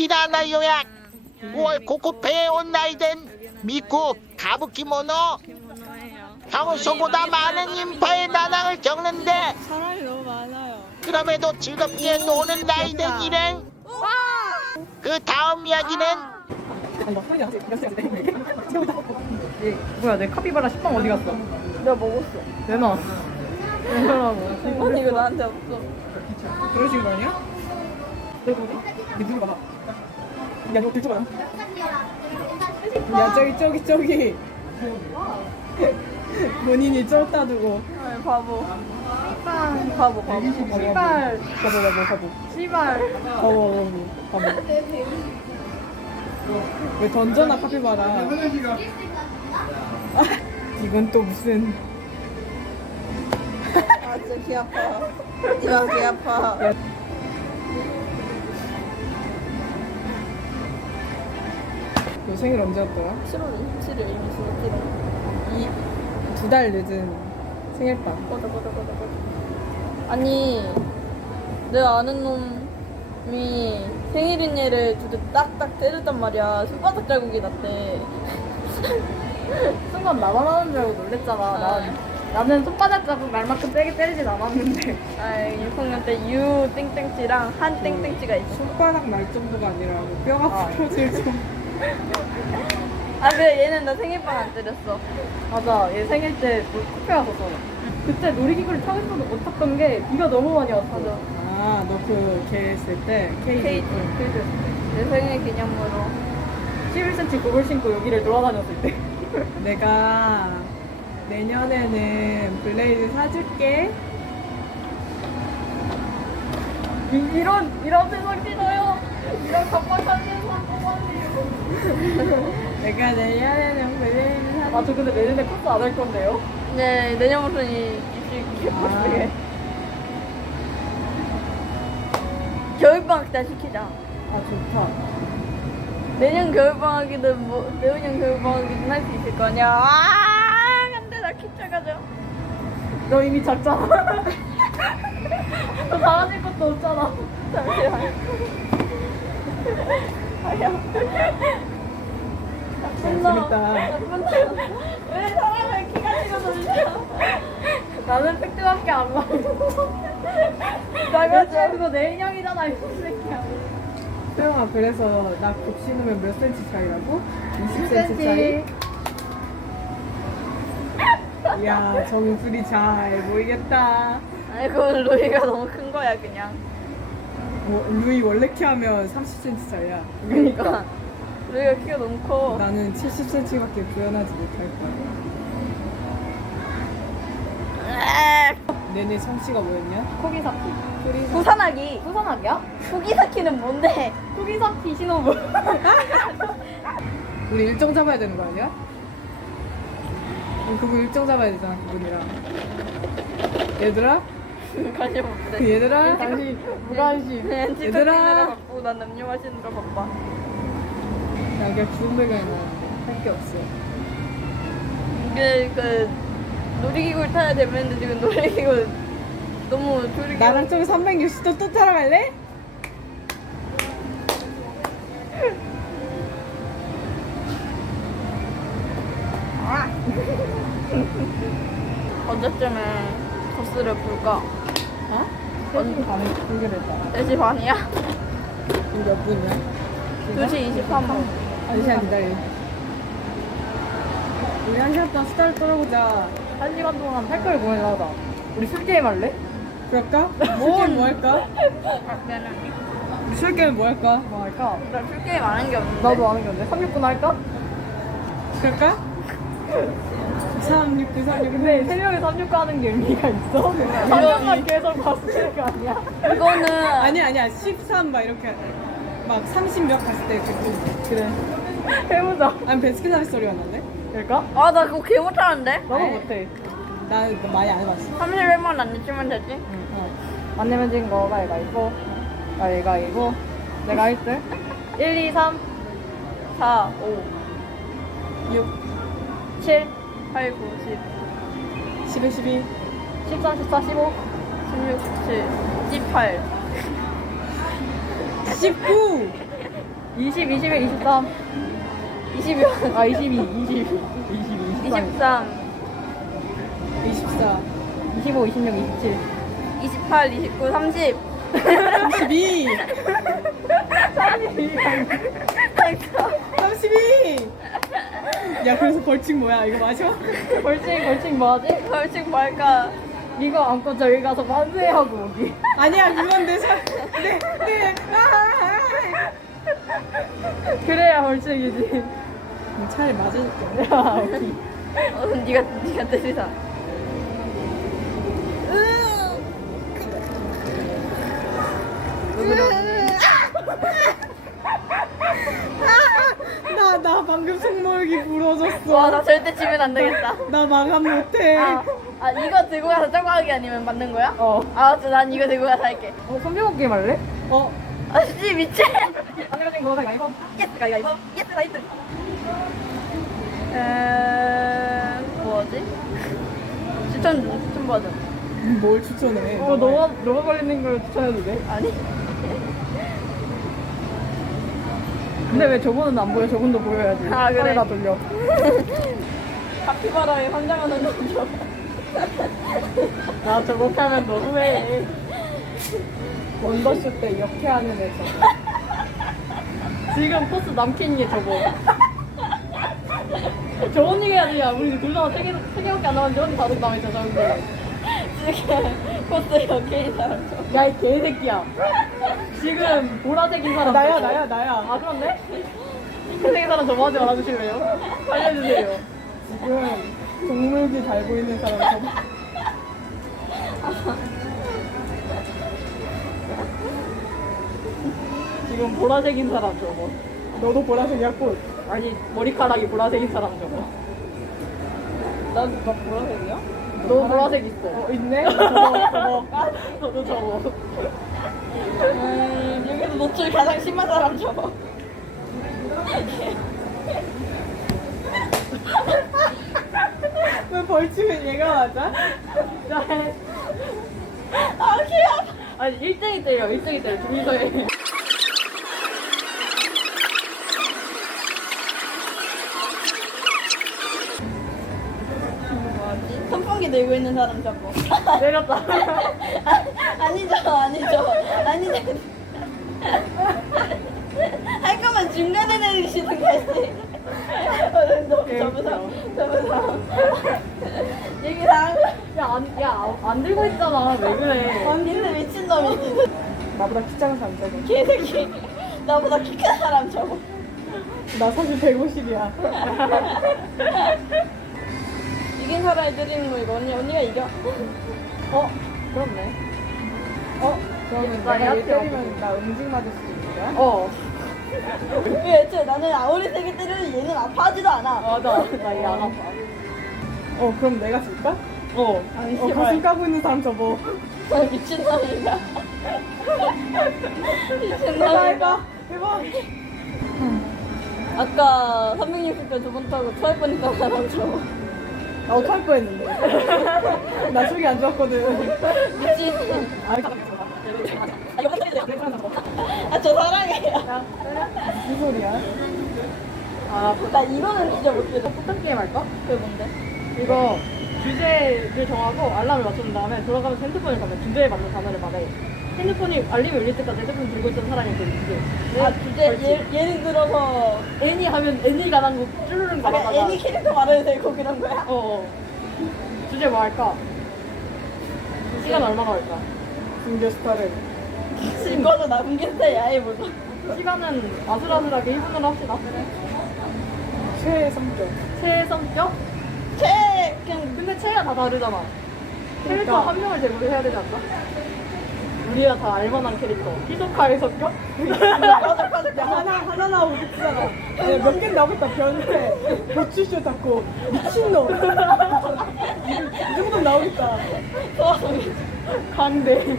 실하나 요약 5월 코코페에 온라인된 미국 가부키모노 평소보다 많은 인파의 난항을 겪는데 사람이 너무 많아요. 그럼에도 즐겁게 노는 라이든 일행 그 다음 이야기는 뭐야 내 카피바라 식빵 어디 갔어? 내가 먹었어. 내놔 아니 이거 나한테 없어. 그러신 거 아니야? 내가 어디? 니 누구 봐. 야 이거 들지 마. 야 저기 저기 저기. 본인이 쩔다 두고. 아니 바보. 바보 바보. 씨발. 바보 바보 바보. 씨발. 바보 바보 바보. 왜 던져놔 카피바라. 아, 이건 또 무슨. 아 진짜 귀 아파. 이마 귀 아파. 너 생일 언제였더라? 7월 27일 이미 지났지롱. 두달 늦은 생일빵. 꺼져 꺼져 꺼져 꺼져. 아니 내가 아는 놈이 생일인 얘를 두대 딱딱 때렸단 말이야. 손바닥 자국이 났대. 순간 나만 하는 줄 알고 놀랬잖아. 난, 나는 손바닥 자국 날 만큼 세게 때리진 않았는데. 아 6학년 때 유 땡땡찌랑 한 땡땡찌가 있어. 손바닥 날 정도가 아니라 뼈가 아. 부러질 정도. 아 그래 얘는 나 생일빵 안 때렸어. 맞아, 얘 생일 때 뭐, 카페 왔었어. 그때 놀이기구를 타고서도 못 탔던 게 비가 너무 많이 왔어. 맞아. 아, 너그걔 했을 때 케이크. 내 생일 기념으로. 11cm 그걸 신고 여기를 돌아다녔을 때. 내가 내년에는 블레이드 사줄게. 이, 이런, 이런 세상 싫어요. 이런 갑박한 세상 뽑아내요. 내가 내년에는 사. 아, 저 근데 내년에 코스 안 할 건데요? 네 내년부터 이 입시 개빡세게. 겨울방학 때 시키자. 아 좋다. 내년 겨울방학이든 뭐 내후년 겨울방학이든 할 수 있을 거냐? 아 근데 나키 작아져. 너 이미 작잖아. 너 잘하실 것도 없잖아. 잠시만. 아야. 재밌다. 왜 사람을 키가 찍어서. 나는 팩트밖에 안 말해. 나가자. 그거 내 인형이잖아, 이 새끼야. 소영아 그래서 나 곱신으면 몇 센치 차이라고? 20cm 차이? 이야 둘이 잘 보이겠다. 아니 그건 로이가 너무 큰 거야 그냥. 뭐, 루이 원래 키하면 30cm 차이야. 그러니까 로이가 키가 너무 커. 나는 70cm밖에 구현하지 못할 거야. 내내 성씨가 뭐였냐? 코기사키. 부산하기. 후산학이야? 후기사키는 뭔데? 코기사키 신호부. 우리 일정 잡아야 되는 거 아니야? 그분 일정 잡아야 되잖아 그분이랑. 얘들아? 관심 없대. 얘들아? 당신 무관심. 그냥 얘들아. 치트키느라 바쁘고 난 음료 마시는 거 바빠. 야, 그냥 좋은 배경이 나왔는데 할게 없어. 그, 그 놀이기구를 타야 되는데 지금 놀이기구 너무 둘이 나랑 좀 360도 또 타러 갈래? 언제쯤에 버스를 볼까? 어? 3시 반에 불기로 했다. 4시 반이야? 몇 분이야? 2시 23분. 한 시간 기다려. 우리 한 시간 동안 수다를 떨어보자. 한 시간 동안 할 걸뭐 하자. 우리 술 게임 할래? 그럴까? 술게임 뭐 할까? 우리 술 게임 뭐 할까? 뭐 할까? 나 풀게임 안 한 게 없는데. 나도 아는 건데. 36분 할까? 그럴까? 3, 6, 9, 3, 6. 근데 세 명이 36분 하는 게 의미가 있어? 한 명만 계속 봤을 거 아니야? 이거는 아니야, 아니야. 13, 막 이렇게. 막 30몇 갔을 때 그, 그래. 해보자. 아니, 베스킨라빈 소리 왔는데? 될까? 아, 나 그거 개 못하는데? 나도 못해. 나 많이 안 해봤어. 31만 안 내주면 되지? 어. 안 내면 진 거 가위가위보. 가위가위보. 내가 1등. 1, 2, 3, 4, 5, 6, 7, 8, 9, 10, 11, 12. 13, 14, 15. 16, 17, 18. 19! 20, 21, 23. 20여. 아, 22, 22, 22, 23. 23. 24 25, 26, 27. 28, 29, 30. 32 32 야 그래서 벌칙 뭐야 이거 마셔? 벌칙, 벌칙 뭐하지? 벌칙 뭘까? 이거 안고 저기 가서 만세하고 오기. 아니야 그건 내 사... 내... 내... 아, 그래야 벌칙이지. 아. 차라리 맞을게 야, 오기. 어, 네가 네가 때리자. 나, 나 방금 속모욕이 부러졌어 와, 나 절대 지면 안 되겠다. 나 마감 못해 아, 아 이거 들고 가서 저거 하기 아니면 맞는 거야? 어. 알았어, 난 이거 들고 가서 할게. 어, 손병호 게임 할래? 어? 아씨 미친. 안 그러진 거가 이거. 예스 가위바위보. 예스 가위바위보. 에 뭐지? 추천 추천 버전. 뭘 추천해 어, 너가, 너가 걸리는 걸 추천해도 돼? 아니? 근데 왜 저분은 안 보여? 저분도 보여야지. 아, 그래. 카메라 돌려. 카피바라에 환장하는 남자. 나 저렇게 하면 너 후회해. 원더쇼 때 이렇게 하는 애 저거 지금 포스 게 저거. 저 언니가 해야지. 야, 우리 둘다 세 개, 세 개밖에 안 남았는데 언니 다섯 남았잖아, 저기. 지금 코스 여기 사람. 야, 이 개새끼야. 지금 보라색인 사람. 나야 저거. 나야 나야 아, 그런데? 흰색인 사람 저거 하지 말아주실래요? 알려주세요. 지금 동물기 달고 있는 사람 저거 지금 보라색인 사람 저거. 너도 보라색이야 꽃 아니, 머리카락이 보라색인 사람 저거. 난 너 보라색이야? 너 보라색 있어. 어 있네? 저거 저거 너도 저거. 음, 여기서 노출 가장 심한 사람 저거. 왜 벌칙은 얘가 맞아? 아 귀여워. 아니, 1등이 때려, 1등이 때려. 둘이서 해. 들고 있는 사람 저거. 내렸다. 아, 아니죠, 아니죠, 아니죠. 할 거면 중간에 내리시는 거지. 야, 안, 야, 안 들고 있잖아. 왜 그래? 언니는 미친놈이지. 나보다 키 작은 사람 저거 개새끼. 나보다 키 큰 사람 저거. 나 사실 150이야 이긴 사람이 드리는 거 이거 언니 언니가 이겨. 어? 그렇네. 어? 그러면 나 내가 얘 때리면 나 음식 맞을 수도 있는 거야? 어. 왜 애초에 나는 아무리 세게 때려도 얘는 아파하지도 않아. 맞아. 나얘 안 아파. 어 그럼 내가 질까? 어. 아니 어 가슴 까고 있는 사람 저거 아, 미친 놈이다. 해봐 미친놈이다. 해봐 해봐 아까 360배 두번 타고 토할 뻔했던 사람 저거. 나 어떡할 뻔했는데 나 속이 안 좋았거든 미친. 아 아, 저 사랑해요. 무슨 소리야? 아, 나 이거는 진짜 못해. 포탄 게임 할까? 그게 뭔데? 이거 주제를 정하고 알람을 맞춘 다음에 돌아가면서 핸드폰을 가면 주제에 맞는 단어를 말해. 핸드폰이 알림이 울릴 때까지 핸드폰 들고 있던 사람이 그 주제. 아, 주제, 예, 예를 들어서, 애니 하면 애니가 난거 쭈르륵 아까 나가다가. 애니 캐릭터 말해도 되고 그런 거야? 어, 어. 주제 뭐 할까? 시간 얼마나 걸까? 중계 스타를 게 스타일 아예 몰라. 시간은 아슬아슬하게 1분으로 합시다. 최애 성격 최성격? 최, 그냥, 근데 체가 다 다르잖아. 캐릭터 그러니까. 한 명을 제공을 해야 되지 않나? 우리가 다 알만한 캐릭터. 히소카의 성격? 하나 하나 나오고 싶잖아 몇개 나오겠다 변태 고추쇼 닦고 미친놈 이 정도 나오겠다 강대.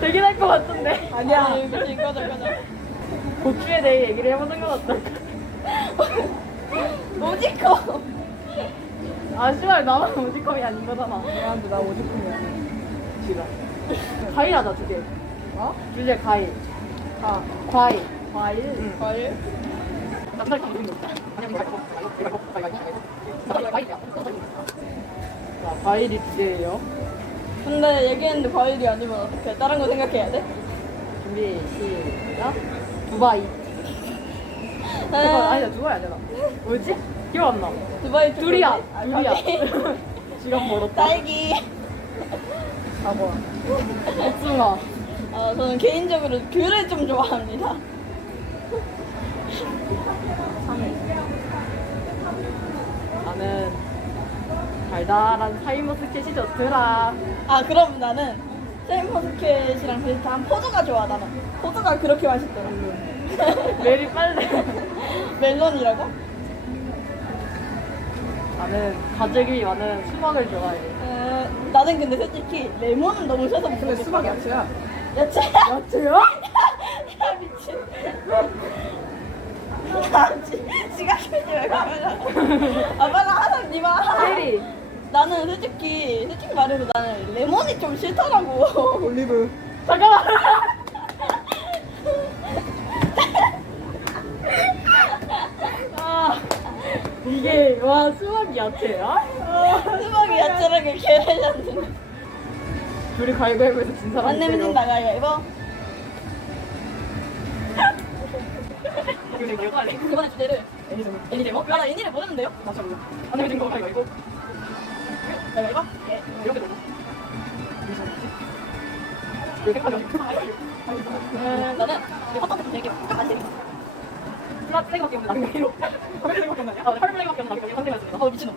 되긴 할 것 같은데. 아니야 아, 이거 지금 꺼져, 꺼져. 고추에 대해 얘기를 해보는 것 같다. 오지코. 아, 씨발, 나만 오지컴이 아닌 거잖아. 미안한데 나 오죽훈이야 싫어 과일 하자, 주제. 어? 주제 과일. 아 과일. 과일? 응. 과일? 자, 과일이 주제예요. 근데 얘기했는데 과일이 아니면 어떡해? 다른 거 생각해야 돼? 준비, 시작. 두바이. 아, 잠깐, 아니다, 두바이 아니잖아. 뭐지? 기억 안 나. 두바이 두리안. 아, 두리안. 시간 벌었다. 딸기. 사과. 복숭아. 아, 저는 개인적으로 귤을 좀 좋아합니다. 나는 달달한 샤인머스켓이 좋더라. 아, 그럼 나는 쉐이머스켓이랑 비슷한 포도가 좋아, 나는. 포도가 그렇게 맛있더라. 메리 빨래. 멜론이라고? 나는 가죽이 많은 수박을 좋아해. 어, 나는 근데 솔직히 레몬은 너무 셔서 못 근데 먹겠어. 수박 야채야. 야채야? 야채요? 야, 미친. 아, 지- 지각하지 말고. 아, 빨라, 하상, 니마 하라. 체리. 나는 솔직히, 솔직히 말해서 나는 레몬이 좀 싫더라고. 올리브. 잠깐만. 아, 이게 와 수박이 야채야? 수박이 야채랑 이렇게 해줬는데. 둘이 가위바위보에서 진 사람 안 내면 나가요, 이거. 주제를 애니데모? 아, 나 애니를 모르는데요? 안 내면 거 가위바위보. 가위바위보? 예. 이렇게 되고. 이렇게 하자. 음, 나는 첫 번째 되게 안 재밌어. 플라트 생각밖에 없는 나는 이로. 카메라 생각밖에 없나요? 아, 카메라 생각밖에 없는 나는. 어, 미친놈.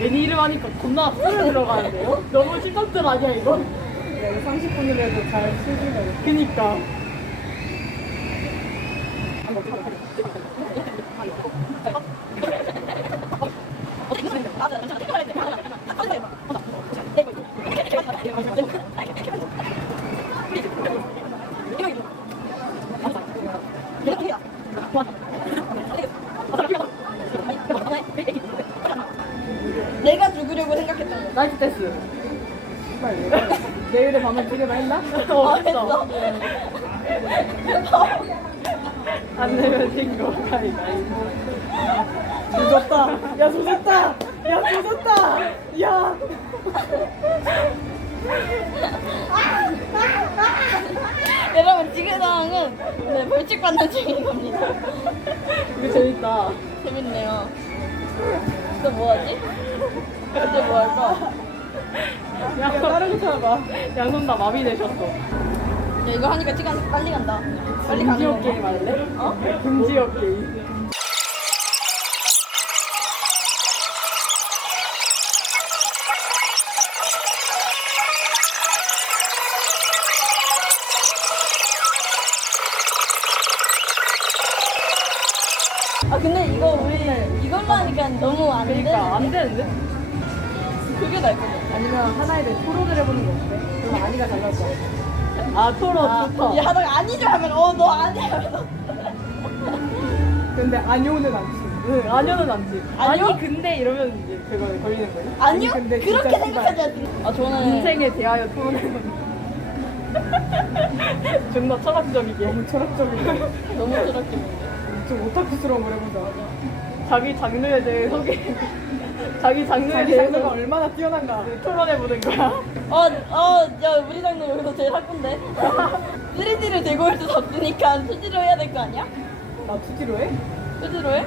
애니 이름 하니까 겁나 술을 들어가는데요? 너무 실감들 아니야 이거? 야, 이거 30분을 해도 잘 쓰기가 그니까. 맞아, 괜찮아. 택배할 때. 딱 꺼내서 해봐. 보자. 네, 이거, 이거. 이렇게 해봐. 이거, 이거. 이렇게 해봐. 이거, 이거. 맞아. 내가 통이다. 좋아. 내가 죽으려고 댄스. 빨리. 내일의 밤을 뛰려나 했나? 어, 아, 했어. 안 내면 진거 가위가위보. 조졌다. 야, 조졌다. 야, 조졌다. 야. 여러분 지금 상황은 네, 벌칙 받는 중인 겁니다. 이거 재밌다. 재밌네요. 또 뭐하지? 또 뭐할까? 야, 다른 거 찾아봐. 양손 다 마비 되셨어. 야, 이거 하니까 시간 빨리 간다. 빨리 가는 금지어 거. 게임 할래? 어? 금지어 게임. 아 근데 이거 우리 이걸로 하니까 너무 안 돼. 그러니까 안 되는데? 그게 나을 것 같아. 아니면 하나에 대해 토론을 해보는 거 어때? 그럼 아니가 잘 나올 것 같아. 아 토론 좋다. 야, 너 아니죠 하면 어 너 아니야. 근데 아니오는 않지. 응, 아니요는 않지. 아니요? 아니 근데 이러면 이제 그거 걸리는 거지. 아니요? 근데 그렇게 생각하지 않습니아 저는 인생에 대하여 토론해보는. 존나 철학적이게. 너무 철학적이고 너무 철학적인데. 좀 오타쿠스러운 걸 해보자. 자기 장르에 대해 소개. 자기 장르에 자기 대해서 장르가 얼마나 뛰어난가. 토론해보는 거야. 어, 어, 야, 우리 장르 여기서 제일 할 건데. 3D를 들고 올 수도 없으니까 2D로 해야 될 거 아니야? 나 투지로 해? 2D로 해?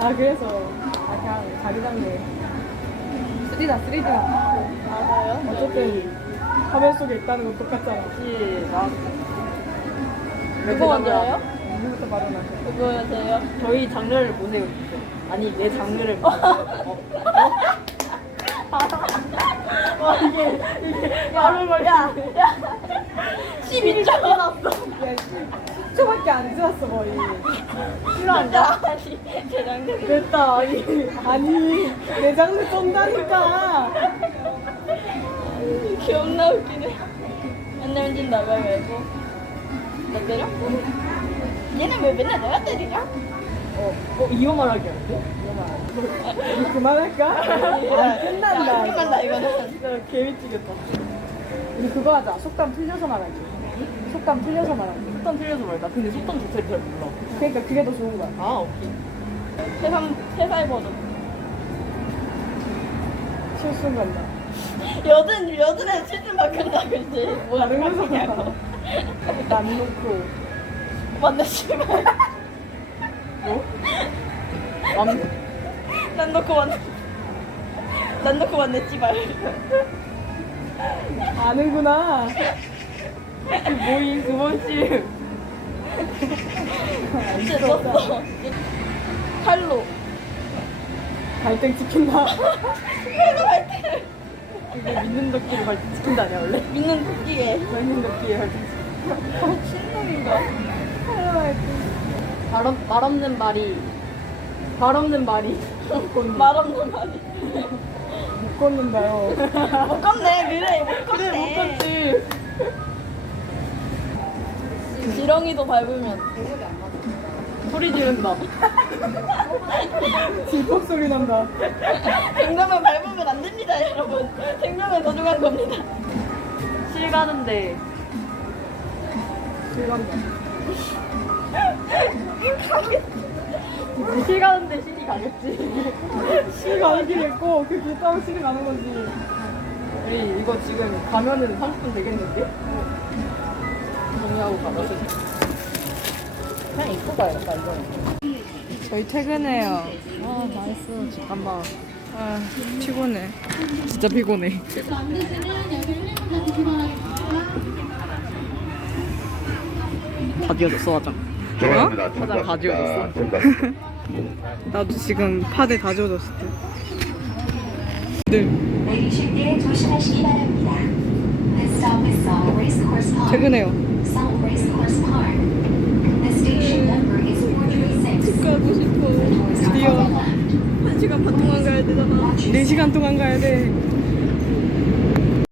아 그래서 아 그냥 자기 장르. 3다 3다. 맞아요. 어쨌든 화면 속에 있다는 건 똑같잖아. 시작. 누구 먼저 해요? 누구부터 말하나? 누구세요? 저희 장르를 보세요. 아니 내 장르를. 봐. 어? 어? 와 이게 이게 말을 걸. 야, 야. 12점. 야, 10초 10초밖에 안 지났어 거의. 아니, 제 장난. 됐다 아니 아니 내 장르 쩐다니까. 귀엽나 웃기네. 맨날 맨날 나가 말고. 나 때려? 얘는 왜 맨날 내가 때리냐? 어, 어 이거 말하기 안 돼? 이거 말하기. 그만할까? 아, 끝난다. 끝난다 이거는. 진짜 개미치겠다. 우리 그거 하자. 속담 틀려서 말하기. 속담 틀려서 말하기. 속담 틀려서 말다. 근데 속담 자체를 잘 몰라. 그러니까 그게 더 좋은 거야. 아 오케이. 세상 세살 버전. 실수 간다. 여든 여든에 실수 바꾼다 그지? 뭐 다른 거냐고. 남 놓고. 맞네 씨발. 뭐? 남난 놓고 왔네. 난 놓고 왔네 씨발. 아는구나. 그 모임 그번씩 진짜 썼어. 칼로. 갈등 지킨다. 그래서 발등을 그게 믿는 덕기를 발지 지킨다 아니야 원래? 믿는 토끼에. 믿는 덕기에 발등 지킨다. 아, 신놈인가? 말, 없, 말 없는 말이 말 없는 말이 말 없는 말이. 못 걷는다요. 못 걷네, 그래, 못 걷네. 못 걷지 지렁이도 밟으면. 소리 지른다 질퍽 소리 난다. 생명을 밟으면 안 됩니다, 여러분. 생명은 소중한 겁니다. 실 가는데 실 간다. 실 가는데 신이 가겠지 실 가긴 했고 그길 따고 실 가는 거지. 우리 이거 지금 가면은 30분 되겠는데? 정리하고 가면 그냥 입고 가야겠다 이거 저희 퇴근해요. 아 나이스 잠깐만 아 피곤해. 진짜 피곤해 다 지워졌어 화장 어? 파자 다 지워졌어. 나도 지금 파데 다 지워졌을 때. 늘 내리실 때 조심하시기 바랍니다. This stop is Seoul Racecourse Park. 퇴근해요. Seoul Racecourse Park. The station number is 436. 가고 싶어. Doors are on the left. 한 시간 반 동안 가야 되잖아. 4 시간 동안 가야 돼.